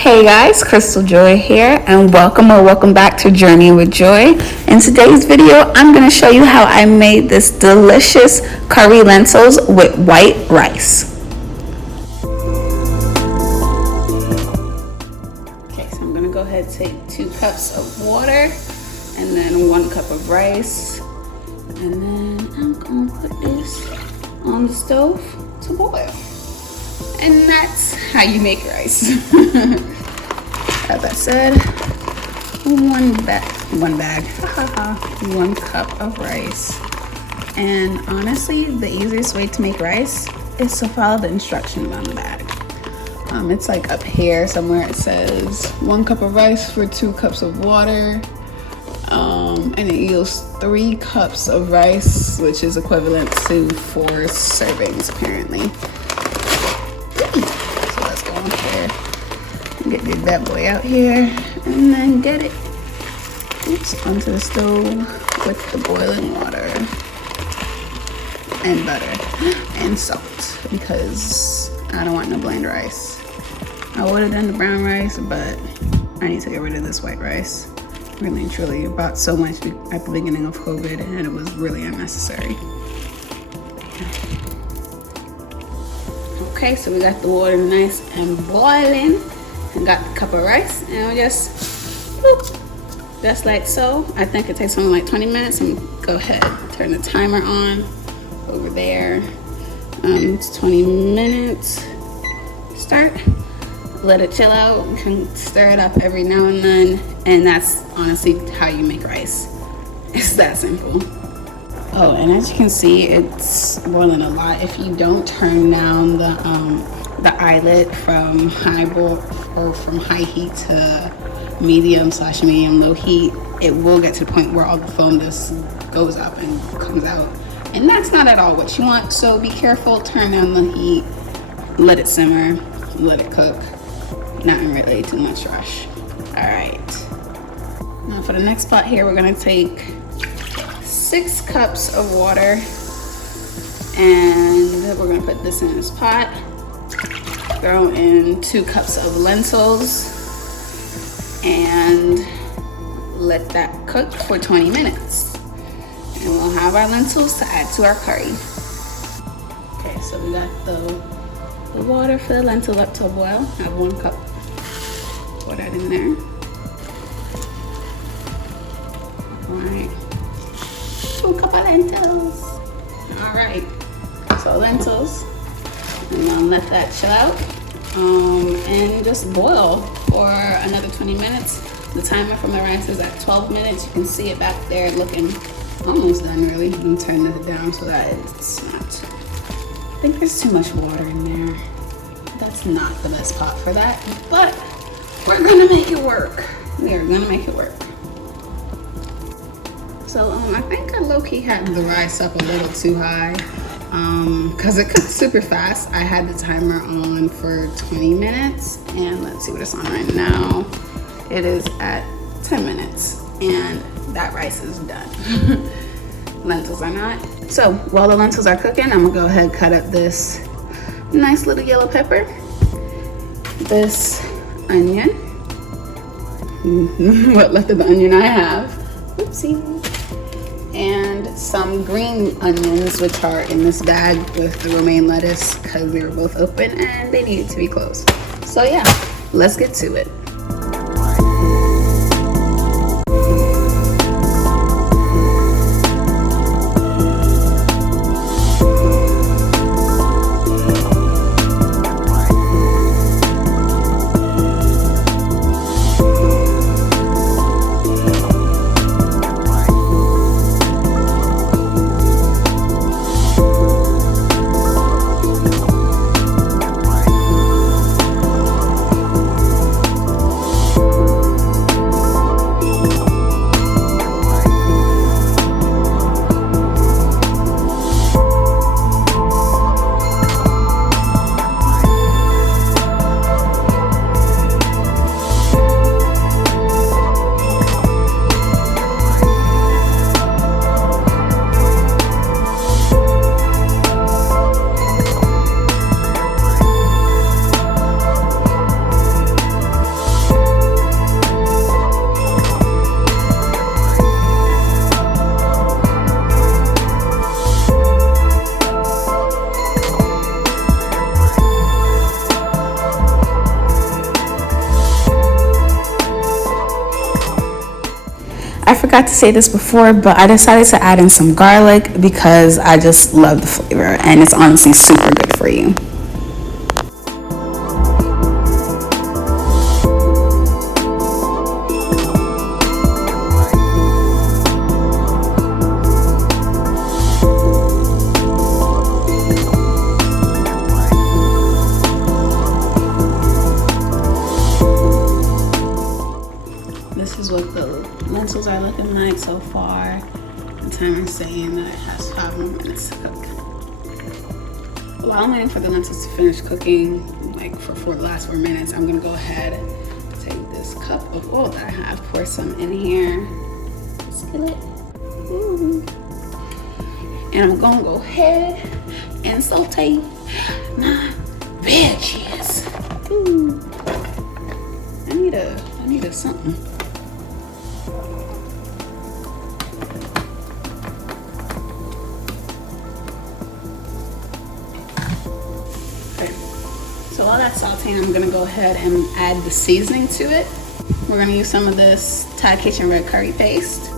Hey guys, Crystal Joy here, and welcome back to Journey with Joy. In today's video, I'm going to show you how I made this delicious curry lentils with white rice. Okay, so I'm going to go ahead and take 2 cups of water and then 1 cup of rice, and then I'm going to put this on the stove to boil. And that's how you make rice. As I said, 1 cup of rice. And honestly, the easiest way to make rice is to follow the instructions on the bag. It's like up here somewhere it says 1 cup of rice for 2 cups of water. And it yields 3 cups of rice, which is equivalent to 4 servings apparently. So let's go on here and get this bad boy out here and then get it onto the stove with the boiling water and butter and salt, because I don't want no bland rice. I would have done the brown rice, but I need to get rid of this white rice. Really and truly, I bought so much at the beginning of COVID and it was really unnecessary. Okay, so we got the water nice and boiling, and got the cup of rice, and we just like so. I think it takes only like 20 minutes. And go ahead, turn the timer on over there. It's 20 minutes. Start. Let it chill out. You can stir it up every now and then, and that's honestly how you make rice. It's that simple. Oh, and as you can see, it's boiling a lot. If you don't turn down the eyelet from high heat to medium/medium low heat, it will get to the point where all the foam just goes up and comes out. And that's not at all what you want, so be careful, turn down the heat, let it simmer, let it cook. Not in really too much rush. All right. Now for the next pot here, we're gonna take 6 cups of water, and we're gonna put this in this pot. Throw in 2 cups of lentils and let that cook for 20 minutes. And we'll have our lentils to add to our curry. Okay, so we got the water for the lentil up to a boil. I have 1 cup. Pour that in there. All right. 2 cup of lentils. All right, so lentils, and I'll let that chill out and just boil for another 20 minutes. The timer from the rice is at 12 minutes. You can see it back there looking almost done really. You can turn it down so that it's not, I think there's too much water in there. That's not the best pot for that, but we're gonna make it work. We are gonna make it work. So I think I low-key had the rice up a little too high because it cooked super fast. I had the timer on for 20 minutes, and let's see what it's on right now. It is at 10 minutes, and that rice is done. Lentils are not. So while the lentils are cooking, I'm gonna go ahead and cut up this nice little yellow pepper, this onion, what left of the onion I have, oopsie, and some green onions, which are in this bag with the romaine lettuce because they were both open and they needed to be closed. So yeah, let's get to it. I forgot to say this before, but I decided to add in some garlic because I just love the flavor, and it's honestly super good for you. This is what the lentils are looking like so far. The timer's saying that it has 5 more minutes to cook. While I'm waiting for the lentils to finish cooking, like for the last 4 minutes, I'm gonna go ahead and take this cup of oil that I have, pour some in here, skillet. Ooh. And I'm gonna go ahead and saute my veggies. Ooh. I need a something. So while that's sauteing, I'm gonna go ahead and add the seasoning to it. We're gonna use some of this Thai kitchen red curry paste.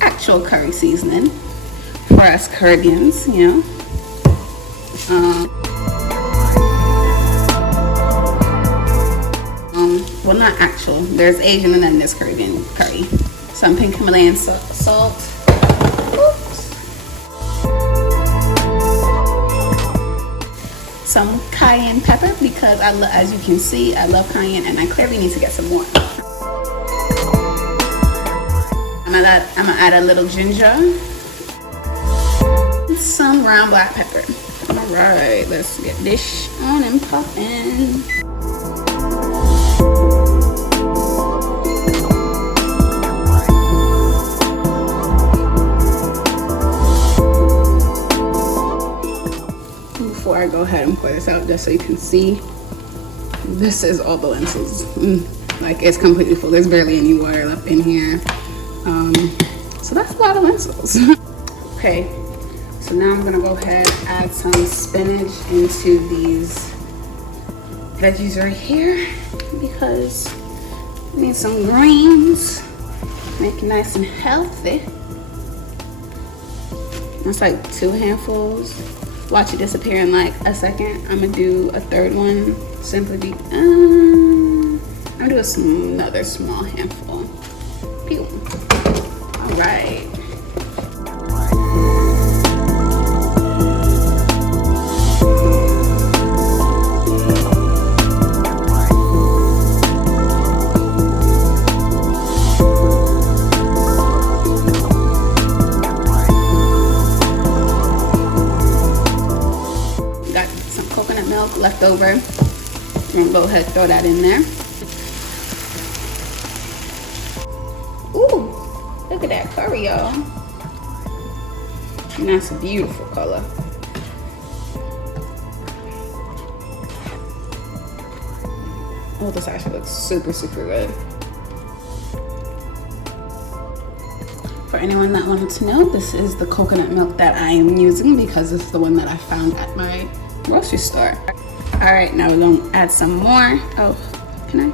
Actual curry seasoning for us Caribbeans, you know. Well, not actual. There's Asian and then there's Caribbean curry. Some pink Himalayan salt. Oops. Some cayenne pepper because as you can see, I love cayenne and I clearly need to get some more. I'm gonna add a little ginger. And some ground black pepper. All right, let's get this on and popping. Before I go ahead and pour this out, just so you can see, this is all the lentils. Like, it's completely full. There's barely any water left in here. So that's a lot of lentils. Okay, so now I'm gonna go ahead and add some spinach into these veggies right here because we need some greens, make it nice and healthy. That's like 2 handfuls. Watch it disappear in like a second. I'm gonna do a third one simply I'm gonna do another small handful. Pew. All right. Left over. I'm gonna go ahead and throw that in there. Ooh, look at that curry, y'all. And that's a beautiful color. Oh, this actually looks super, super good. For anyone that wanted to know, this is the coconut milk that I am using because it's the one that I found at my grocery store. All right, now we're gonna add some more. Oh, can I?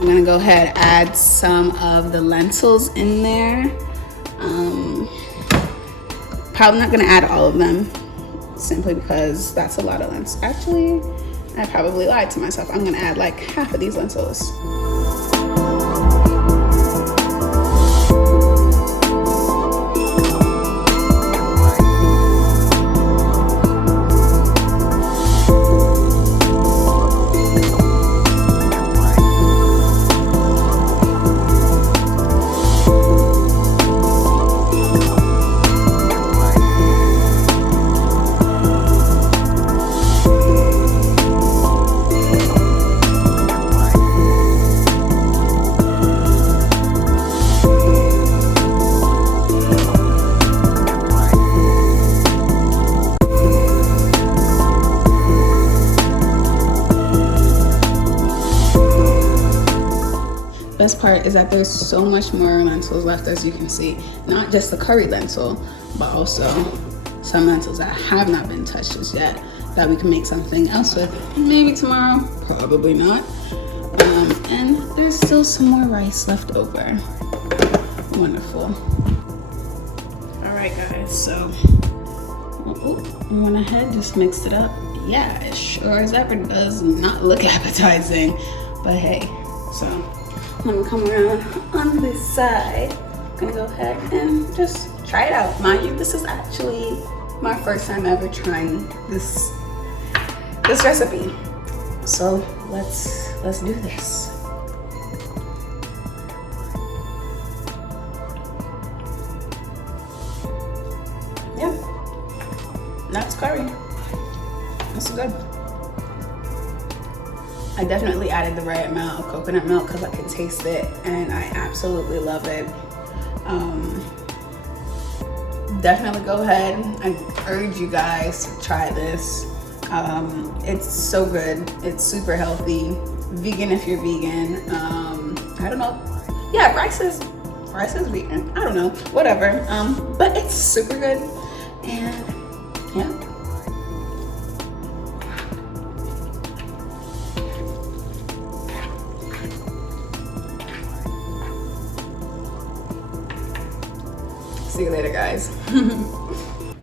I'm gonna go ahead and add some of the lentils in there. Probably not gonna add all of them simply because that's a lot of lentils. Actually, I probably lied to myself. I'm gonna add like half of these lentils. best part is that there's so much more lentils left, as you can see. Not just the curry lentil, but also some lentils that have not been touched just yet that we can make something else with. Maybe tomorrow, probably not. And there's still some more rice left over. Wonderful. All right, guys, so we went ahead, just mixed it up. Yeah, it sure as ever does not look appetizing, but hey. So let me come around on this side. I'm gonna go ahead and just try it out. Mind you, this is actually my first time ever trying this recipe. So let's do this. Yeah, that's curry. That's good. I definitely added the right amount of coconut milk because I can taste it and I absolutely love it. Definitely go ahead. I urge you guys to try this. It's so good. It's super healthy. Vegan if you're vegan. I don't know. Yeah, rice is vegan. I don't know. Whatever. But it's super good. And yeah. See you later, guys.